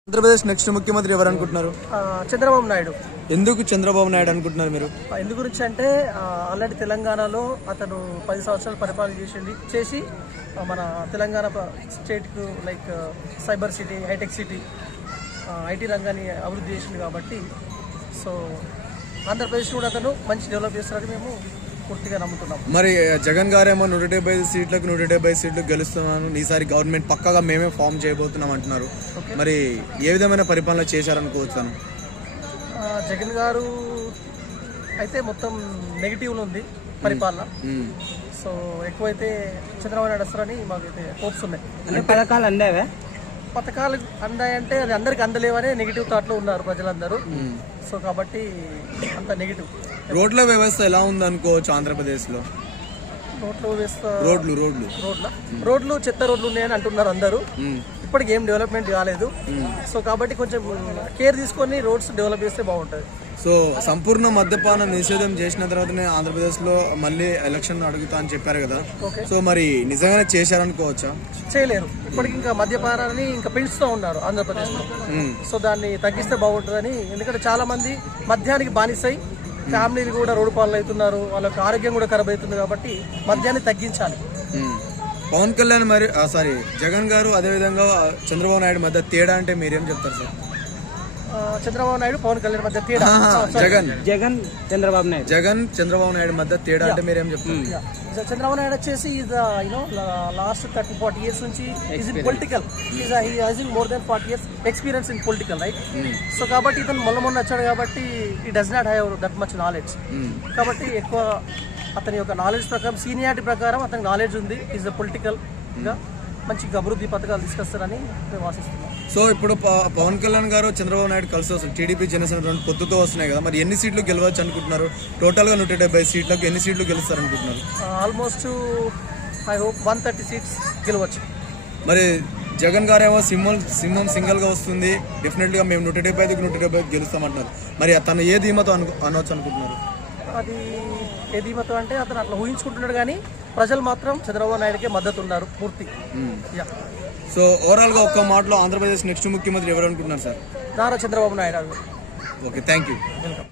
Andhra Pradesh next ముఖ్యమంత్రి ఎవరు అనుకుంటున్నారు? చంద్రబాబు నాయుడు. ఎందుకు చంద్రబాబు నాయుడు అనుకుంటున్నారు మీరు? ఎందు గురించి అంటే ఆల్రెడీ తెలంగాణలో అతను 10 సంవత్సరాలు పరిపాలన చేసి మన తెలంగాణ స్టేట్కు like cyber city, hitech city, IT రంగాన్ని అభివృద్ధి చేసింది కాబట్టి సో ఆంధ్రప్రదేశ్ కూడా అతను మంచి డెవలప్ చేస్తారని మేము పూర్తిగా నమ్ముతున్నాం. మరి జగన్ గారేమో 175 సీట్లకు 170 సీట్లు గెలుస్తున్నాను, ఈసారి గవర్నమెంట్ పక్కగా మేమే ఫామ్ చేయబోతున్నాం అంటున్నారు. మరి ఏ విధమైన పరిపాలన చేశారనుకోవచ్చాను? జగన్ గారు అయితే మొత్తం నెగిటివ్లో ఉంది పరిపాలన. సో ఎక్కువైతే చంద్రబాబు నాయుడు వస్తారని మాకైతే హోప్స్ ఉన్నాయి. పథకాలు అందావా? పథకాలు అందాయంటే అది అందరికి అందలేవనే నెగిటివ్ థాట్లో ఉన్నారు ప్రజలందరూ. సో కాబట్టి అంత నెగిటివ్. రోడ్ల వ్యవస్థ ఎలా ఉంది అనుకోవచ్చు ఆంధ్రప్రదేశ్ లో? రోడ్లు చెత్త రోడ్లు ఉన్నాయని అంటున్నారు అందరూ. ఇప్పటికి ఏం డెవలప్మెంట్ కాలేదు. సో కాబట్టి కొంచెం కేర్ తీసుకొని రోడ్స్ డెవలప్ చేస్తే బాగుంటుంది. సో సంపూర్ణ మద్యపాన నిషేధం చేసిన తర్వాతనే ఆంధ్రప్రదేశ్ లో మళ్ళీ ఎలక్షన్ అడుగుతా అని చెప్పారు కదా. సో మరి నిజంగానే చేశారనుకోవచ్చా? చేయలేరు. ఇప్పటికి ఇంకా మద్యపానాన్ని ఇంకా పెంచుతూ ఉన్నారు ఆంధ్రప్రదేశ్ లో. సో దాన్ని తగ్గిస్తే బాగుంటుందని. ఎందుకంటే చాలా మంది మద్యానికి బానిసై ఫ్యామిలీలు కూడా రోడ్డు పాలు అవుతున్నారు, వాళ్ళకి ఆరోగ్యం కూడా ఖరాబ్ అవుతుంది. కాబట్టి మద్యాన్ని తగ్గించాలి. పవన్ కళ్యాణ్ మరి జగన్ గారు అదేవిధంగా చంద్రబాబు నాయుడు మధ్య తేడా అంటే మీరేం చెప్తారు సార్? చంద్రబాబు నాయుడు పవన్ కళ్యాణ్ మధ్య తేడా, జగన్ చంద్రబాబు నాయుడు మధ్య తేడా అంటే మీరేం చెప్తారు? చంద్రబాబు నాయుడు వచ్చేసి లాస్ట్ 30-40 years నుంచి is in political. Having more than 40 years experience in political, right? So కాబట్టి ఇతను మొన్న వచ్చాడు కాబట్టి ఈ does not have that much knowledge. కాబట్టి ఎక్కువ అతని యొక్క నాలెడ్జ్ ప్రకారం, సీనియారిటీ ప్రకారం అతనికి నాలెడ్జ్ ఉంది. ఈజ్ పొలిటికల్ గా మంచి అభివృద్ధి పథకాలు తీసుకొస్తారని మేము ఆశిస్తున్నాం. సో ఇప్పుడు పవన్ కళ్యాణ్ గారు చంద్రబాబు నాయుడు కలిసి వస్తుంది, టీడీపీ జనసేన రెండు పొత్తుతో వస్తున్నాయి కదా. మరి ఎన్ని సీట్లు గెలవచ్చు అనుకుంటున్నారు? టోటల్ గా 170 సీట్లకు ఎన్ని సీట్లు గెలుస్తారు అనుకుంటున్నారు? ఆల్మోస్ట్ ఐ హోప్ 130 సీట్స్ గెలవచ్చు. మరి జగన్ గారేమో సింహం సింగల్ గా వస్తుంది, డెఫినెట్ గా మేము 175 గెలుస్తామంటున్నారు. మరి తను ఏ ధీమతో అనవచ్చు అనుకుంటున్నారు? అది ఏ ధీమతో అంటే అతను అట్లా ఊహించుకుంటున్నాడు, కానీ ప్రజలు మాత్రం చంద్రబాబు నాయుడుకే మద్దతు ఉన్నారు పూర్తి. సో ఓవరాల్ గా ఒక్క మాటలో ఆంధ్రప్రదేశ్ నెక్స్ట్ ముఖ్యమంత్రి ఎవరు అనుకుంటున్నారు sir? Nara Chandrababu Naidu. Okay, thank you.